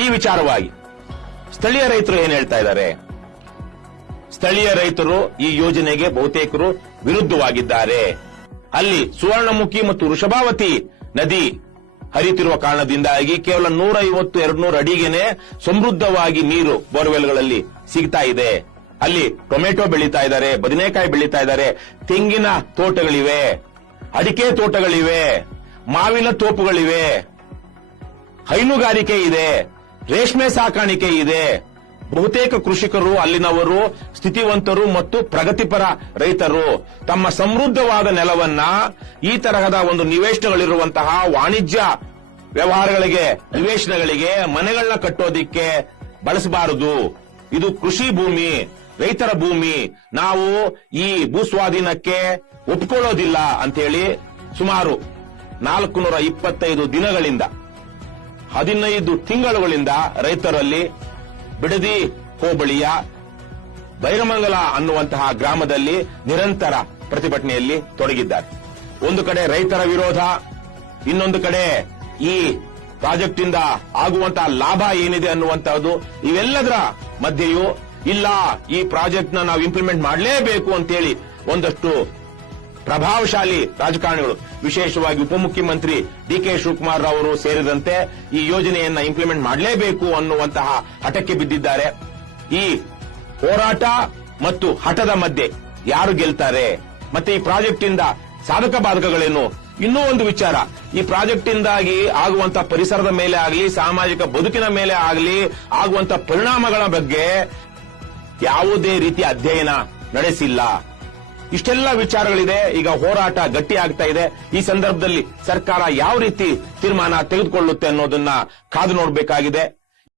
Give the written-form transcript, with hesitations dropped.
ಈ ವಿಚಾರವಾಗಿ ಸ್ಥಳೀಯ ರೈತರು ಏನ್ ಹೇಳ್ತಾ ಇದ್ದಾರೆ? ಸ್ಥಳೀಯ ರೈತರು ಈ ಯೋಜನೆಗೆ ಬಹುತೇಕರು ವಿರುದ್ಧವಾಗಿದ್ದಾರೆ. ಅಲ್ಲಿ ಸುವರ್ಣಮುಖಿ ಮತ್ತು ವೃಷಭಾವತಿ ನದಿ ಹರಿಯುತ್ತಿರುವ ಕಾರಣದಿಂದಾಗಿ ಕೇವಲ 150-200 ಅಡಿಗೆನೆ ಸಮೃದ್ಧವಾಗಿ ನೀರು ಬೋರ್ವೆಲ್ಗಳಲ್ಲಿ ಸಿಗ್ತಾ ಇದೆ. ಅಲ್ಲಿ ಟೊಮೆಟೊ ಬೆಳೀತಾ ಇದ್ದಾರೆ, ಬದನೆಕಾಯಿ ಬೆಳೀತಾ ಇದ್ದಾರೆ, ತೆಂಗಿನ ತೋಟಗಳಿವೆ, ಅಡಿಕೆ ತೋಟಗಳಿವೆ, ಮಾವಿನ ತೋಪುಗಳಿವೆ, ಹೈನುಗಾರಿಕೆ ಇದೆ, ರೇಷ್ಮೆ ಸಾಕಾಣಿಕೆ ಇದೆ. ಬಹುತೇಕ ಕೃಷಿಕರು ಅಲ್ಲಿನವರು ಸ್ಥಿತಿವಂತರು ಮತ್ತು ಪ್ರಗತಿಪರ ರೈತರು ತಮ್ಮ ಸಮೃದ್ಧವಾದ ನೆಲವನ್ನ ಈ ತರಹದ ಒಂದು ನಿವೇಶನಗಳಿರುವಂತಹ ವಾಣಿಜ್ಯ ವ್ಯವಹಾರಗಳಿಗೆ, ನಿವೇಶನಗಳಿಗೆ, ಮನೆಗಳನ್ನ ಕಟ್ಟೋದಿಕ್ಕೆ ಬಳಸಬಾರದು. ಇದು ಕೃಷಿ ಭೂಮಿ, ರೈತರ ಭೂಮಿ, ನಾವು ಈ ಭೂಸ್ವಾಧೀನಕ್ಕೆ ಒಪ್ಪಿಕೊಳ್ಳೋದಿಲ್ಲ ಅಂತೇಳಿ ಸುಮಾರು 425 ದಿನಗಳಿಂದ 15 ತಿಂಗಳುಗಳಿಂದ ರೈತರಲ್ಲಿ ಬಿಡದಿ ಹೋಬಳಿಯ ಬೈರಮಂಗಲ ಅನ್ನುವಂತಹ ಗ್ರಾಮದಲ್ಲಿ ನಿರಂತರ ಪ್ರತಿಭಟನೆಯಲ್ಲಿ ತೊಡಗಿದ್ದಾರೆ. ಒಂದು ಕಡೆ ರೈತರ ವಿರೋಧ, ಇನ್ನೊಂದು ಕಡೆ ಈ ಪ್ರಾಜೆಕ್ಟ್ ಇಂದ ಆಗುವಂತಹ ಲಾಭ ಏನಿದೆ ಅನ್ನುವಂತಹದ್ದು. ಇವೆಲ್ಲದರ ಮಧ್ಯೆಯೂ ಇಲ್ಲ, ಈ ಪ್ರಾಜೆಕ್ಟ್ ನ ನಾವು ಇಂಪ್ಲಿಮೆಂಟ್ ಮಾಡಲೇಬೇಕು ಅಂತೇಳಿ ಒಂದಷ್ಟು ಪ್ರಭಾವಶಾಲಿ ರಾಜಕಾರಣಿಗಳು, ವಿಶೇಷವಾಗಿ ಉಪಮುಖ್ಯಮಂತ್ರಿ ಡಿ.ಕೆ. ಶಿವಕುಮಾರ್ ಅವರು ಸೇರಿದಂತೆ ಈ ಯೋಜನೆಯನ್ನ ಇಂಪ್ಲಿಮೆಂಟ್ ಮಾಡಲೇಬೇಕು ಅನ್ನುವಂತಹ ಹಠಕ್ಕೆ ಬಿದ್ದಿದ್ದಾರೆ. ಈ ಹೋರಾಟ ಮತ್ತು ಹಠದ ಮಧ್ಯೆ ಯಾರು ಗೆಲ್ತಾರೆ, ಮತ್ತೆ ಈ ಪ್ರಾಜೆಕ್ಟ್ ಇಂದ ಸಾಧಕ ಬಾಧಕಗಳೇನು? ಇನ್ನೂ ಒಂದು ವಿಚಾರ, ಈ ಪ್ರಾಜೆಕ್ಟ್ ಇಂದಾಗಿ ಆಗುವಂತಹ ಪರಿಸರದ ಮೇಲೆ ಆಗಲಿ, ಸಾಮಾಜಿಕ ಬದುಕಿನ ಮೇಲೆ ಆಗಲಿ ಆಗುವಂತ ಪರಿಣಾಮಗಳ ಬಗ್ಗೆ ಯಾವುದೇ ರೀತಿಯ ಅಧ್ಯಯನ ನಡೆಸಿಲ್ಲ. ಇಷ್ಟೆಲ್ಲ ವಿಚಾರಗಳಿದೆ. ಈಗ ಹೋರಾಟ ಗಟ್ಟಿ ಆಗ್ತಾ ಇದೆ. ಈ ಸಂದರ್ಭದಲ್ಲಿ ಸರ್ಕಾರ ಯಾವ ರೀತಿ ತೀರ್ಮಾನ ತೆಗೆದುಕೊಳ್ಳುತ್ತೆ ಅನ್ನೋದನ್ನ ಕಾದು ನೋಡಬೇಕಾಗಿದೆ.